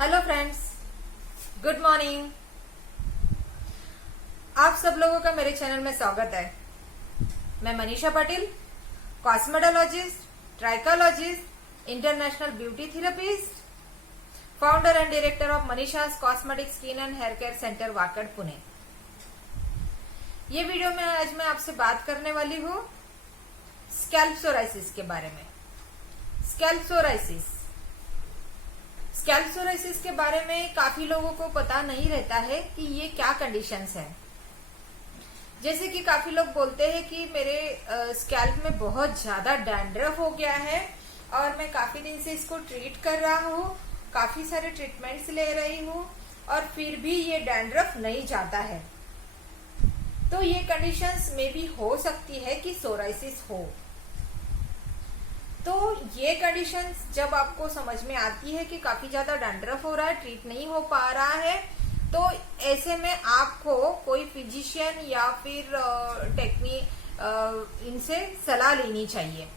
Hello friends, good morning. आप सब लोगों का मेरे चैनल में स्वागत है। मैं Manisha Patil, cosmetologist, trichologist, international beauty therapist, founder and director of Manisha's cosmetic skin and hair care centre, Wakad, Pune. ये वीडियो में आज मैं आपसे बात करने वाली हूँ स्कैल्प सोराइसिस के बारे में। स्कैल्प सोराइसिस के बारे में काफी लोगों को पता नहीं रहता है कि ये क्या कंडीशंस है। जैसे कि काफी लोग बोलते हैं कि मेरे स्कैल्प में बहुत ज्यादा डैंड्रफ हो गया है और मैं काफी दिन से इसको ट्रीट कर रहा हूँ, काफी सारे ट्रीटमेंट्स ले रही हूँ और फिर भी ये डैंड्रफ नहीं जाता है। तो ये कंडीशंस में भी हो सकती है कि सोराइसिस हो। तो ये कंडीशंस जब आपको समझ में आती है कि काफी ज्यादा डैंड्रफ हो रहा है, ट्रीट नहीं हो पा रहा है, तो ऐसे में आपको कोई फिजिशियन या फिर इनसे सलाह लेनी चाहिए।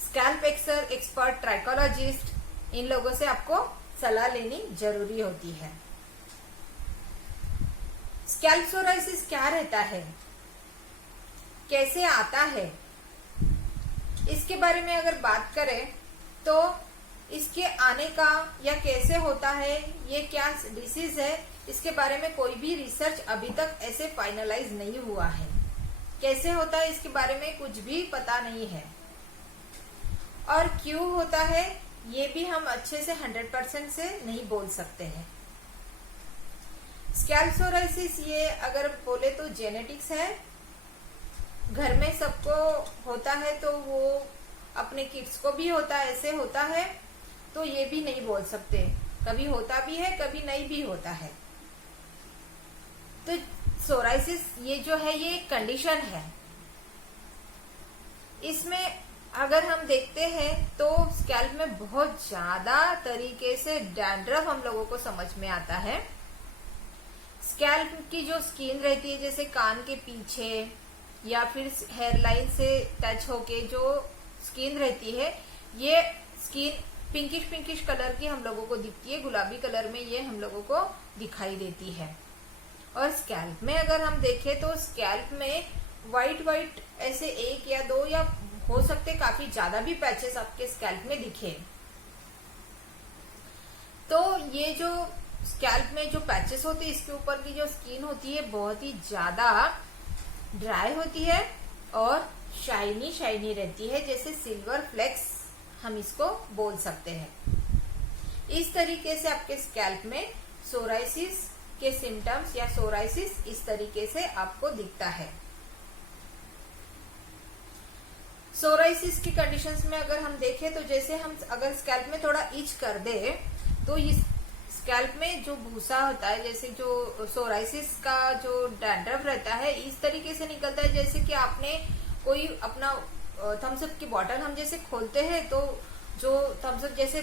स्कैल्प एक्सपर्ट, ट्राइकोलॉजिस्ट, इन लोगों से आपको सलाह लेनी जरूरी होती है। स्कैल्प सोराइसिस क्या रहता है, कैसे आता है, इसके बारे में अगर बात करें तो इसके आने का या कैसे होता है, ये क्या डिसीज है, इसके बारे में कोई भी रिसर्च अभी तक ऐसे फाइनलाइज नहीं हुआ है। कैसे होता है इसके बारे में कुछ भी पता नहीं है और क्यों होता है ये भी हम अच्छे से 100% से नहीं बोल सकते हैं। स्कैल्प सोराइसिस ये अगर बोले तो जेनेटिक्स है, घर में सबको होता है, तो वो अपने किड्स को भी होता है, ऐसे होता है, तो ये भी नहीं बोल सकते। कभी होता भी है, कभी नहीं भी होता है। तो सोराइसिस ये जो है ये एक कंडीशन है। इसमें अगर हम देखते हैं तो स्कैल्प में बहुत ज्यादा तरीके से डैंड्रफ हम लोगों को समझ में आता है। स्कैल्प की जो स्किन रहती है, जैसे कान के पीछे या फिर हेयर लाइन से टच होके जो स्किन रहती है, ये स्किन पिंकिश कलर की हम लोगों को दिखती है, गुलाबी कलर में ये हम लोगों को दिखाई देती है। और स्कैल्प में अगर हम देखें तो स्कैल्प में व्हाइट ऐसे एक या दो या हो सकते काफी ज्यादा भी पैचेस आपके स्कैल्प में दिखे। तो ये जो स्कैल्प में जो पैचेस होते हैं, इसके ऊपर की जो स्किन होती है बहुत ही ज्यादा ड्राई होती है और शाइनी रहती है, जैसे सिल्वर फ्लेक्स हम इसको बोल सकते हैं। इस तरीके से आपके स्कैल्प में सोराइसिस के सिम्टम्स या सोराइसिस इस तरीके से आपको दिखता है। सोराइसिस की कंडीशंस में अगर हम देखें तो जैसे हम अगर स्कैल्प में थोड़ा इच कर दे तो इस स्कैल्प में जो भूसा होता है, जैसे जो सोराइसिस का जो डैंड्रफ रहता है, इस तरीके से निकलता है जैसे कि आपने कोई अपना थम्स अप की बॉटल हम जैसे खोलते हैं तो जो थम्स अप जैसे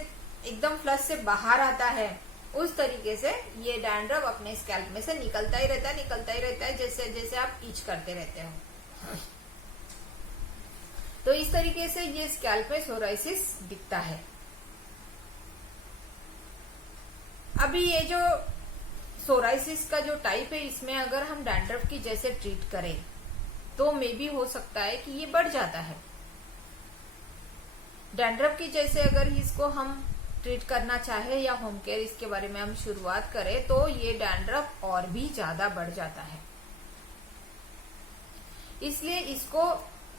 एकदम फ्लश से बाहर आता है, उस तरीके से ये डैंड्रफ अपने स्कैल्प में से निकलता ही रहता है जैसे जैसे आप इच करते रहते हो। तो इस तरीके से ये स्कैल्प में सोराइसिस दिखता है। अभी ये जो सोराइसिस का जो टाइप है, इसमें अगर हम डैंड्रफ की जैसे ट्रीट करें तो मे भी हो सकता है कि ये बढ़ जाता है। डैंड्रफ की जैसे अगर इसको हम ट्रीट करना चाहे या होम केयर इसके बारे में हम शुरुआत करें तो ये डैंड्रफ और भी ज्यादा बढ़ जाता है। इसलिए इसको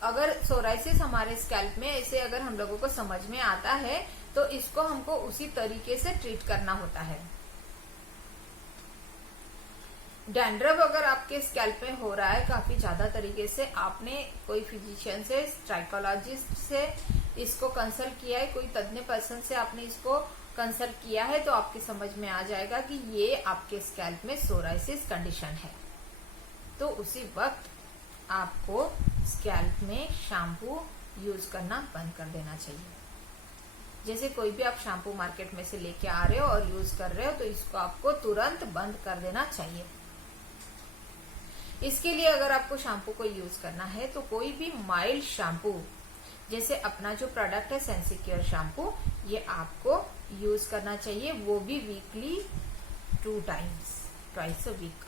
अगर सोराइसिस हमारे स्कैल्प में ऐसे अगर हम लोगों को समझ में आता है तो इसको हमको उसी तरीके से ट्रीट करना होता है। डैंड्रफ अगर आपके स्कैल्प में हो रहा है काफी ज्यादा तरीके से, आपने कोई फिजिशियन से, ट्राइकोलॉजिस्ट से इसको कंसल्ट किया है, कोई तज्ञ पर्सन से आपने इसको कंसल्ट किया है, तो आपकी समझ में आ जाएगा कि ये आपके स्कैल्प में सोराइसिस कंडीशन है। तो उसी वक्त आपको स्कैल्प में शैम्पू यूज करना बंद कर देना चाहिए। जैसे कोई भी आप शैम्पू मार्केट में से लेके आ रहे हो और यूज कर रहे हो तो इसको आपको तुरंत बंद कर देना चाहिए। इसके लिए अगर आपको शैम्पू को यूज करना है तो कोई भी माइल्ड शैम्पू, जैसे अपना जो प्रोडक्ट है सेंसिक्योर शैम्पू, ये आपको यूज करना चाहिए, वो भी weekly 2 times, twice a week.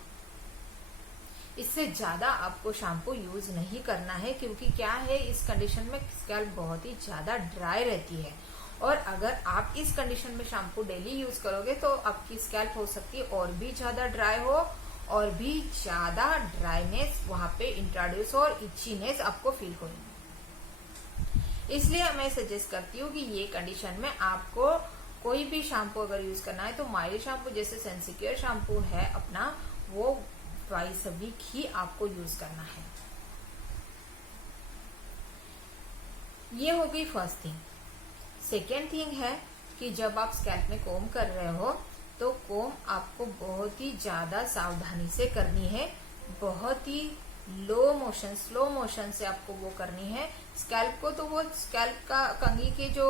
इससे ज्यादा आपको शैम्पू यूज नहीं करना है, क्योंकि क्या है, इस कंडीशन में स्कैल्प बहुत ही ज्यादा ड्राई रहती है, और अगर आप इस कंडीशन में शैम्पू डेली यूज करोगे तो आपकी स्कैल्प हो सकती है और भी ज्यादा ड्राई हो, और भी ज्यादा ड्राइनेस वहां पे इंट्रोड्यूस हो और इचीनेस आपको फील हो। इसलिए मैं सजेस्ट करती हूँ कि ये कंडीशन में आपको कोई भी शैम्पू अगर यूज करना है तो माइल्ड शैम्पू जैसे सेंसिक्योर शैम्पू है अपना, वो ट्वाइस अ वीक ही आपको यूज करना है। ये हो गई फर्स्ट थिंग। सेकेंड थिंग है कि जब आप स्कैल्प में कोम कर रहे हो तो कोम आपको बहुत ही ज्यादा सावधानी से करनी है, बहुत ही लो मोशन, स्लो मोशन से आपको वो करनी है स्कैल्प को। तो वो स्कैल्प का कंघी के जो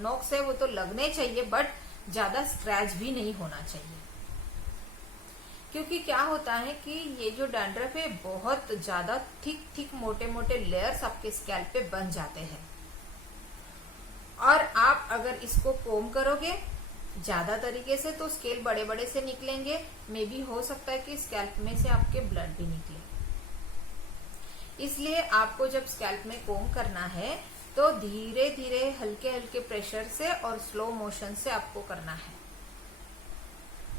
नोक्स है वो तो लगने चाहिए, बट ज्यादा स्क्रैच भी नहीं होना चाहिए, क्योंकि क्या होता है कि ये जो डैंड्रफ है बहुत ज्यादा थिक मोटे मोटे लेयर्स आपके स्कैल्प पे बन जाते हैं, और आप अगर इसको कोम करोगे ज्यादा तरीके से तो स्केल बड़े बड़े से निकलेंगे, मे बी हो सकता है कि स्कैल्प में से आपके ब्लड भी निकले। इसलिए आपको जब स्कैल्प में कोम करना है तो धीरे धीरे हल्के हल्के प्रेशर से और स्लो मोशन से आपको करना है।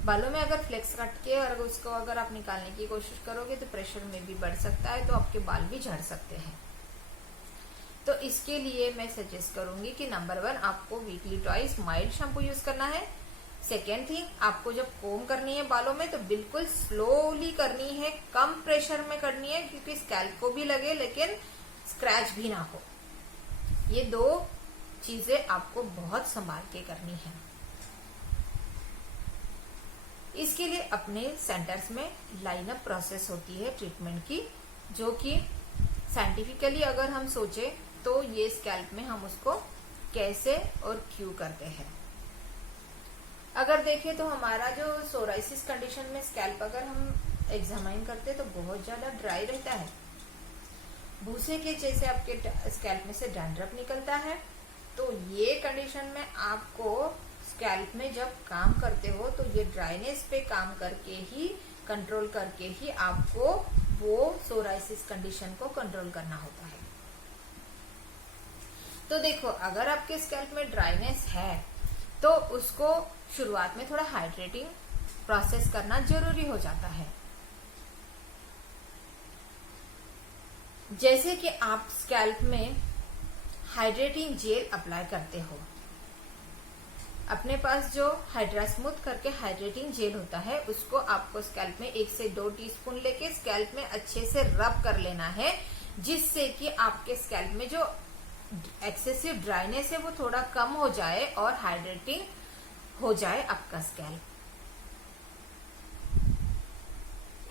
बालों में अगर फ्लेक्स कट के और उसको अगर आप निकालने की कोशिश करोगे तो प्रेशर में भी बढ़ सकता है, तो आपके बाल भी झड़ सकते हैं। तो इसके लिए मैं सजेस्ट करूंगी कि नंबर 1 आपको weekly twice mild shampoo use करना है। सेकेंड थिंग, आपको जब कोम करनी है बालों में तो बिल्कुल स्लोली करनी है, कम प्रेशर में करनी है, क्योंकि स्कैल्प को भी लगे लेकिन स्क्रैच भी ना हो। ये 2 चीजें आपको बहुत संभाल के करनी है। इसके लिए अपने सेंटर्स में लाइनअप प्रोसेस होती है ट्रीटमेंट की, जो कि साइंटिफिकली अगर हम सोचे तो ये स्कैल्प में हम उसको कैसे और क्यों करते हैं। अगर देखें तो हमारा जो सोराइसिस कंडीशन में स्कैल्प अगर हम एग्जामाइन करते हैं तो बहुत ज्यादा ड्राई रहता है, भूसे के जैसे आपके स्कैल्प में से डैंड्रफ निकलता है। तो ये कंडीशन में आपको स्कैल्प में जब काम करते हो तो ये ड्राइनेस पे काम करके ही, कंट्रोल करके ही आपको वो सोराइसिस कंडीशन को कंट्रोल करना होता है। तो देखो, अगर आपके स्कैल्प में ड्राइनेस है तो उसको शुरुआत में थोड़ा हाइड्रेटिंग प्रोसेस करना जरूरी हो जाता है। जैसे कि आप स्कैल्प में हाइड्रेटिंग जेल अप्लाई करते हो, अपने पास जो हाइड्रा स्मूथ करके हाइड्रेटिंग जेल होता है उसको आपको स्कैल्प में 1 से 2 टीस्पून लेके स्कैल्प में अच्छे से रब कर लेना है, जिससे कि आपके स्कैल्प में जो एक्सेसिव ड्राइनेस है वो थोड़ा कम हो जाए और हाइड्रेटिंग हो जाए आपका स्कैल्प।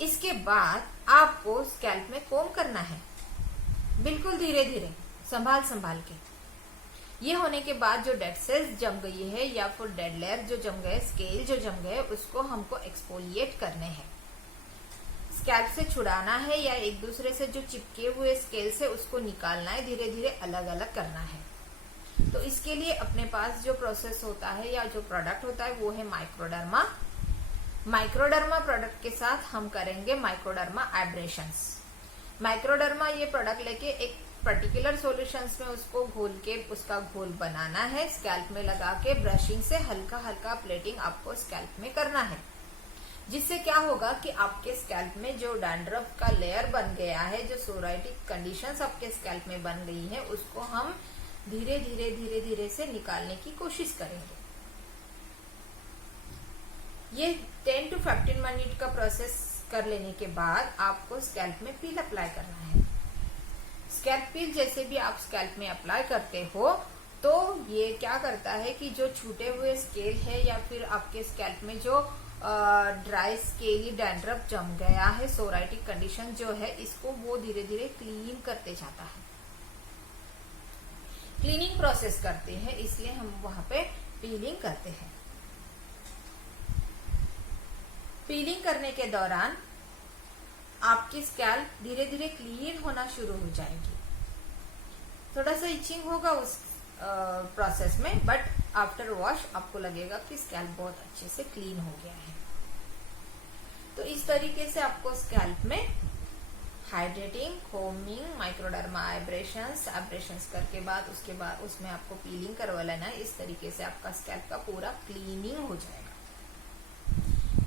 इसके बाद आपको स्कैल्प में कोम करना है, बिल्कुल धीरे धीरे, संभाल के। ये होने के बाद जो डेड सेल्स जम गई है या फिर डेड लेयर जो जम गए, स्केल जो जम गए, उसको हमको एक्सफोलिएट करने हैं, स्कैल्प से छुड़ाना है, या एक दूसरे से जो चिपके हुए स्केल से उसको निकालना है, धीरे धीरे अलग अलग करना है। तो इसके लिए अपने पास जो प्रोसेस होता है या जो प्रोडक्ट होता है वो है माइक्रोडर्मा। माइक्रोडर्मा प्रोडक्ट के साथ हम करेंगे माइक्रोडर्मा एब्रेशंस। माइक्रोडर्मा ये प्रोडक्ट लेके एक पर्टिकुलर सॉल्यूशंस में उसको घोल के उसका घोल बनाना है, स्कैल्प में लगा के ब्रशिंग से हल्का हल्का प्लेटिंग आपको स्कैल्प में करना है, जिससे क्या होगा कि आपके स्कैल्प में जो डैंड्रफ का लेयर बन गया है, जो सोराइटिक कंडीशंस आपके स्कैल्प में बन गई है, उसको हम धीरे धीरे से निकालने की कोशिश करेंगे। ये 10 to 15 मिनट का प्रोसेस कर लेने के बाद आपको स्कैल्प में पील अप्लाई करना है। स्कैल्प पील जैसे भी आप स्कैल्प में अप्लाई करते हो तो ये क्या करता है कि जो छूटे हुए स्केल है या फिर आपके स्कैल्प में जो ड्राई स्केली डैंड्रफ जम गया है, सोराइटिक कंडीशन जो है, इसको वो धीरे धीरे क्लीन करते जाता है। क्लीनिंग प्रोसेस करते हैं, इसलिए हम वहां पे पीलिंग करते हैं। पीलिंग करने के दौरान आपकी स्कैल्प धीरे धीरे क्लीन होना शुरू हो जाएगी। थोड़ा सा इचिंग होगा, उस प्रोसेस में, बट आफ्टर वॉश आपको लगेगा कि स्कैल्प बहुत अच्छे से क्लीन हो गया है। तो इस तरीके से आपको स्कैल्प में हाइड्रेटिंग, कोमिंग, माइक्रोडर्मा एब्रेशंस करके बाद उसके बाद उसमें आपको पीलिंग करवा लेना है। इस तरीके से आपका स्कैल्प का पूरा क्लीनिंग हो जाएगा।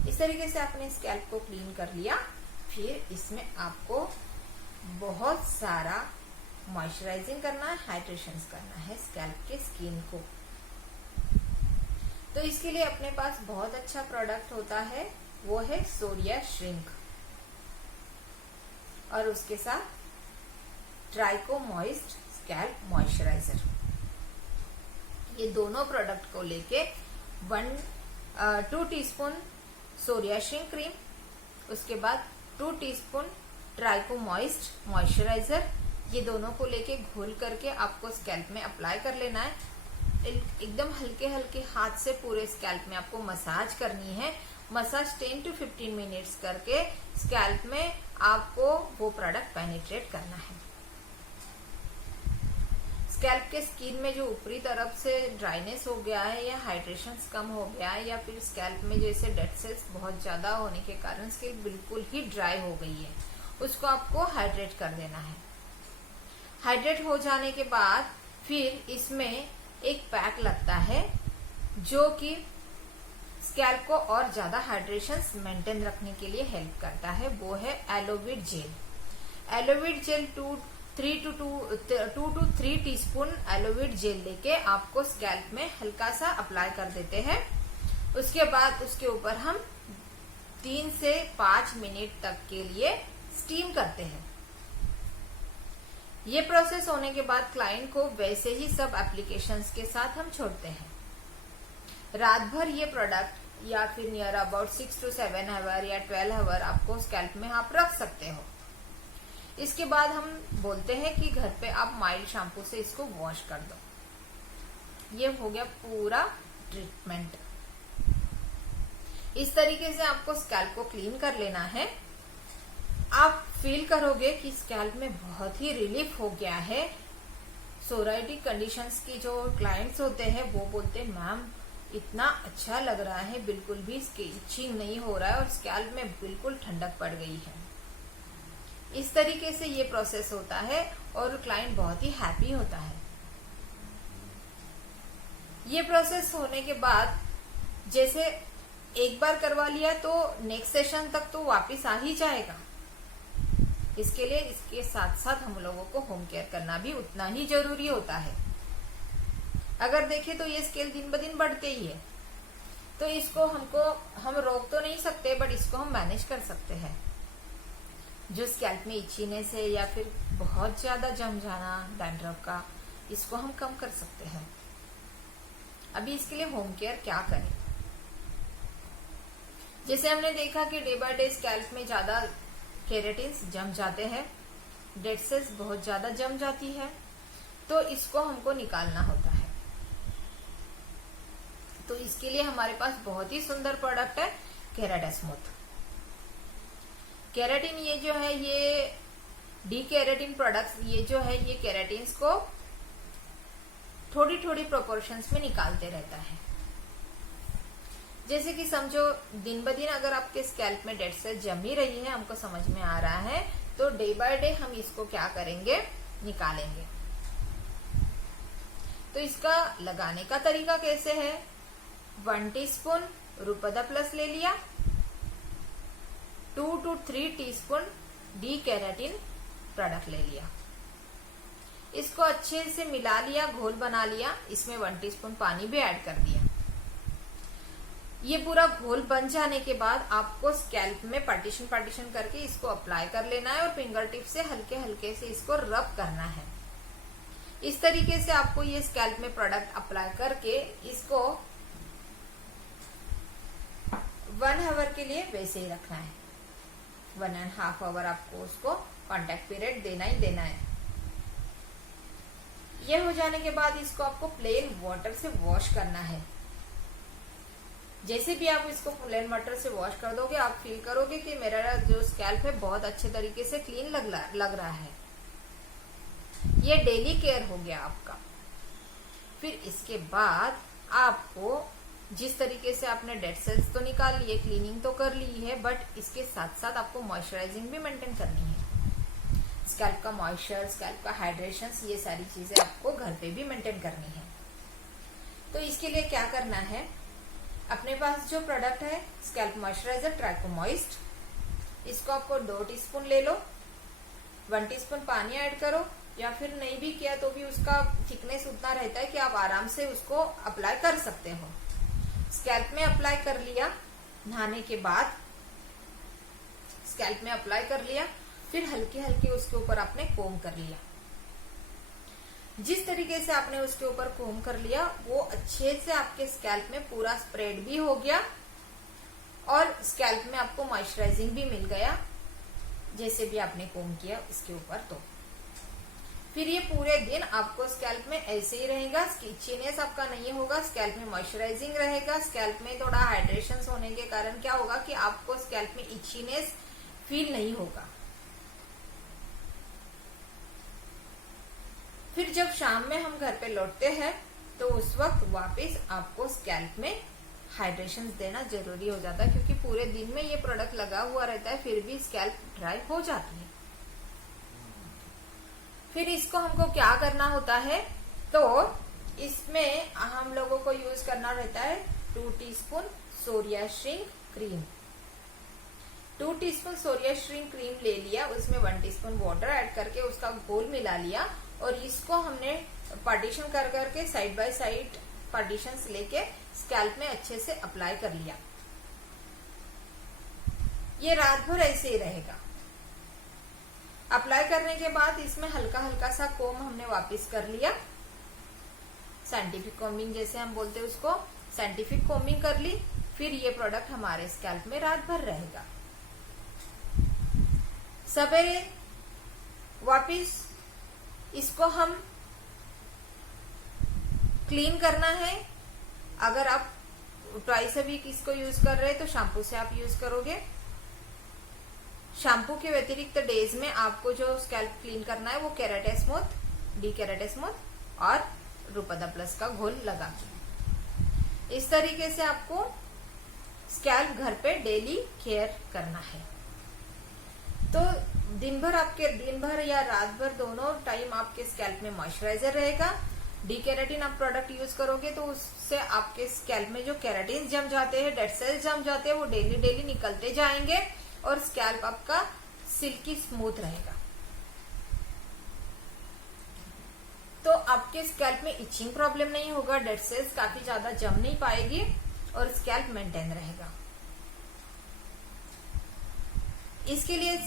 इस तरीके से आपने स्कैल्प को क्लीन कर लिया। फिर इसमें आपको बहुत सारा मॉइस्चराइजिंग करना है, हाइड्रेशन करना है स्कैल्प के स्किन को। तो इसके लिए अपने पास बहुत अच्छा प्रोडक्ट होता है, वो है सोडिया श्रिंक, और उसके साथ ट्राइको मॉइस्ट स्कैल्प मॉइस्चराइजर। ये दोनों प्रोडक्ट को लेके 2 टीस्पून सोडिया श्रिंक क्रीम, उसके बाद 2 टीस्पून ट्राइको मॉइस्ट मॉइस्चराइजर, ये दोनों को लेके घोल करके आपको स्कैल्प में अप्लाई कर लेना है। एकदम हल्के हल्के हाथ से पूरे स्कैल्प में आपको मसाज करनी है। मसाज 10 to 15 मिनट्स करके स्कैल्प में आपको वो प्रोडक्ट पेनिट्रेट करना है। स्कैल्प के स्किन में जो ऊपरी तरफ से ड्राइनेस हो गया है या हाइड्रेशन कम हो गया है, या फिर स्कैल्प में जैसे डेड सेल्स बहुत ज्यादा होने के कारण स्किन बिल्कुल ही ड्राई हो गई है, उसको आपको हाइड्रेट कर देना है। हाइड्रेट हो जाने के बाद फिर इसमें एक पैक लगता है जो कि स्कैल्प को और ज्यादा हाइड्रेशन मेंटेन रखने के लिए हेल्प करता है, वो है aloe vera gel. Aloe vera gel 2 to 3 teaspoon aloe vera gel लेके आपको स्कैल्प में हल्का सा अप्लाई कर देते हैं। उसके बाद उसके ऊपर हम 3 से 5 मिनट तक के लिए स्टीम करते हैं। ये प्रोसेस होने के बाद क्लाइंट को वैसे ही सब एप्लीकेशंस के साथ हम छोड़ते हैं। रात भर ये प्रोडक्ट या फिर नियर अबाउट 6 to 7 आवर या 12 आवर आपको स्कैल्प में आप रख सकते हो। इसके बाद हम बोलते हैं कि घर पे आप माइल्ड शैम्पू से इसको वॉश कर दो। ये हो गया पूरा ट्रीटमेंट। इस तरीके से आपको स्कैल्प को क्लीन कर लेना है। आप फील करोगे कि स्कैल्प में बहुत ही रिलीफ हो गया है। सोराइटिक कंडीशंस की जो क्लाइंट्स होते हैं वो बोलते हैं मैम इतना अच्छा लग रहा है, बिल्कुल भी इचिंग नहीं हो रहा है और स्कैल्प में बिल्कुल ठंडक पड़ गई है। इस तरीके से ये प्रोसेस होता है और क्लाइंट बहुत ही हैप्पी होता है। ये प्रोसेस होने के बाद जैसे एक बार करवा लिया तो नेक्स्ट सेशन तक तो वापस आ ही जाएगा। इसके लिए इसके साथ साथ हम लोगों को होम केयर करना भी उतना ही जरूरी होता है। अगर देखें तो ये स्केल दिन ब दिन बढ़ते ही है, तो इसको हम रोक तो नहीं सकते, बट इसको हम मैनेज कर सकते हैं। जो स्कैल्प में इचीनेस है या फिर बहुत ज्यादा जम जाना डैंड्रफ का, इसको हम कम कर सकते हैं। अभी इसके लिए होम केयर क्या करें? जैसे हमने देखा कि डे बाय डे स्कैल्प में ज्यादा केराटिन्स जम जाते हैं, डेड सेल्स बहुत ज्यादा जम जाती है, तो इसको हमको निकालना होता है। तो इसके लिए हमारे पास बहुत ही सुंदर प्रोडक्ट है केराडास्मूथ। केराटिन ये जो है ये डी केराटिन प्रोडक्ट्स ये जो है ये केराटिन्स को थोड़ी थोड़ी प्रोपोर्शंस में निकालते रहता है। जैसे कि समझो दिन ब दिन अगर आपके स्कैल्प में डेड सेल जम ही रही है, हमको समझ में आ रहा है, तो डे बाय डे हम इसको क्या करेंगे, निकालेंगे। तो इसका लगाने का तरीका कैसे है? 1 टीस्पून रुपदा प्लस ले लिया, 2 to 3 teaspoon D keratin product ले लिया, इसको अच्छे से मिला लिया, घोल बना लिया, इसमें 1 टीस्पून पानी भी ऐड कर दिया। ये पूरा घोल बन जाने के बाद आपको स्कैल्प में पार्टीशन करके इसको अप्लाई कर लेना है और फिंगर टिप से हल्के हल्के से इसको रब करना है। इस तरीके से आपको ये स्कैल्प में प्रोडक्ट अप्लाई करके इसको 1 आवर के लिए वैसे ही रखना है। 1.5 आवर आपको उसको कॉन्टैक्ट पीरियड देना ही देना है। ये हो जाने के बाद इसको आपको प्लेन वाटर से वॉश करना है। जैसे भी आप इसको प्लेन वाटर से वॉश कर दोगे, आप फील करोगे कि मेरा जो स्कैल्प है बहुत अच्छे तरीके से क्लीन लग रहा है। ये डेली केयर हो गया आपका। फिर इसके बाद आपको जिस तरीके से आपने डेड सेल्स तो निकाल लिए, क्लीनिंग तो कर ली है, बट इसके साथ साथ आपको मॉइस्चराइजिंग भी मेंटेन करनी है। स्कैल्प का मॉइस्चर, स्कैल्प का हाइड्रेशन, ये सारी चीजें आपको घर पे भी मेंटेन करनी है। तो इसके लिए क्या करना है, अपने पास जो प्रोडक्ट है स्कैल्प मॉइस्चराइजर ट्रैकोमॉइस्ट, इसको आपको 2 टीस्पून ले लो, 1 टीस्पून पानी ऐड करो, या फिर नहीं भी किया तो भी उसका थिकनेस उतना रहता है कि आप आराम से उसको अप्लाई कर सकते हो। स्कैल्प में अप्लाई कर लिया, नहाने के बाद स्कैल्प में अप्लाई कर लिया, फिर हल्के हल्के उसके ऊपर आपने कोम कर लिया। जिस तरीके से आपने उसके ऊपर कोम कर लिया वो अच्छे से आपके स्कैल्प में पूरा स्प्रेड भी हो गया और स्कैल्प में आपको मॉइस्चराइजिंग भी मिल गया, जैसे भी आपने कोम किया इसके ऊपर। तो फिर ये पूरे दिन आपको स्कैल्प में ऐसे ही रहेगा, इचीनेस आपका नहीं होगा, स्कैल्प में मॉइस्चराइजिंग रहेगा। स्कैल्प में थोड़ा हाइड्रेशन होने के कारण क्या होगा कि आपको स्कैल्प में इचीनेस फील नहीं होगा। फिर जब शाम में हम घर पे लौटते हैं तो उस वक्त वापस आपको स्कैल्प में हाइड्रेशन देना जरूरी हो जाता है, क्योंकि पूरे दिन में ये प्रोडक्ट लगा हुआ रहता है, फिर भी स्कैल्प ड्राई हो जाती है। फिर इसको हमको क्या करना होता है, तो इसमें हम लोगों को यूज करना रहता है 2 teaspoon psoria shrink cream. 2 teaspoon psoria shrink cream ले लिया, उसमें 1 टीस्पून वाटर ऐड करके उसका घोल मिला लिया और इसको हमने पार्टीशन कर करके साइड बाय साइड पार्टीशंस लेके स्कैल्प में अच्छे से अप्लाई कर लिया। ये रात भर ऐसे ही रहेगा। अप्लाई करने के बाद इसमें हल्का हल्का सा कोम हमने वापस कर लिया, साइंटिफिक कोमिंग जैसे हम बोलते हैं उसको, साइंटिफिक कोमिंग कर ली। फिर ये प्रोडक्ट हमारे स्कैल्प में रात भर रहेगा। सवेरे वापस इसको हम क्लीन करना है। अगर आप ट्वाइस अ वीक इसको यूज कर रहे हैं तो शैम्पू से आप यूज करोगे। शैम्पू के व्यतिरिक्त डेज में आपको जो स्कैल्प क्लीन करना है वो केराटिस्मूथ, डी केराटिस्मूथ और रूपदा प्लस का घोल लगा के, इस तरीके से आपको स्कैल्प घर पे डेली केयर करना है। तो दिन भर या रात भर दोनों टाइम आपके स्कैल्प में मॉइस्चराइजर रहेगा। डी केराटिन आप प्रोडक्ट यूज करोगे तो उससे आपके स्कैल्प में जो केराटिन जम जाते हैं, डेड सेल्स जम जाते हैं, वो डेली निकलते जाएंगे और स्कैल्प आपका सिल्की स्मूथ रहेगा। तो आपके स्कैल्प में इचिंग प्रॉब्लम नहीं होगा, डेड सेल्स काफी ज्यादा जम नहीं पाएगी और स्कैल्प मेंटेन रहेगा। इसके लिए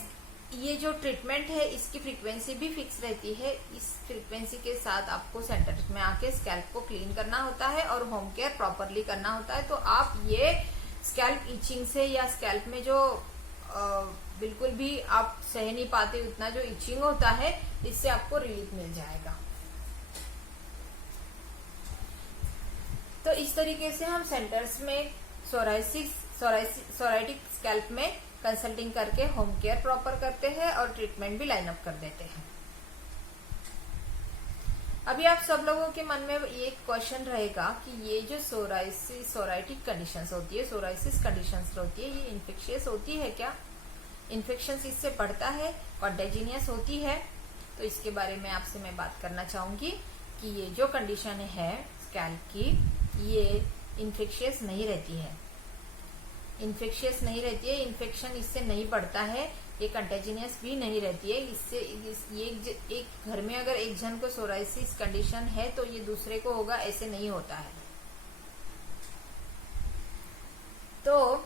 ये जो ट्रीटमेंट है इसकी फ्रीक्वेंसी भी फिक्स रहती है। इस फ्रीक्वेंसी के साथ आपको सेंटर में आके स्कैल्प को क्लीन करना होता है और होम केयर प्रॉपरली करना होता है। तो आप ये स्कैल्प इचिंग से या स्कैल्प में जो बिल्कुल भी आप सह नहीं पाते उतना जो इचिंग होता है, इससे आपको रिलीफ मिल जाएगा। तो इस तरीके से हम सेंटर्स में सोराइटिक स्कैल्प में कंसल्टिंग करके होम केयर प्रॉपर करते हैं और ट्रीटमेंट भी लाइन अप कर देते हैं। अभी आप सब लोगों के मन में ये क्वेश्चन रहेगा कि ये जो सोराइटिक कंडीशंस होती है, सोराइसिस कंडीशंस होती है, ये इन्फेक्शियस होती है क्या? इन्फेक्शन इससे बढ़ता है, कॉन्टेजिनियस होती है? तो इसके बारे में आपसे मैं बात करना चाहूंगी कि ये जो कंडीशन है स्कैल्प की, ये इन्फेक्शियस नहीं रहती है। इन्फेक्शियस नहीं रहती है, इन्फेक्शन इससे नहीं बढ़ता है, ये कंटेजिनियस भी नहीं रहती है। इससे एक घर में अगर एक जन को सोराइसिस कंडीशन है तो ये दूसरे को होगा, ऐसे नहीं होता है। तो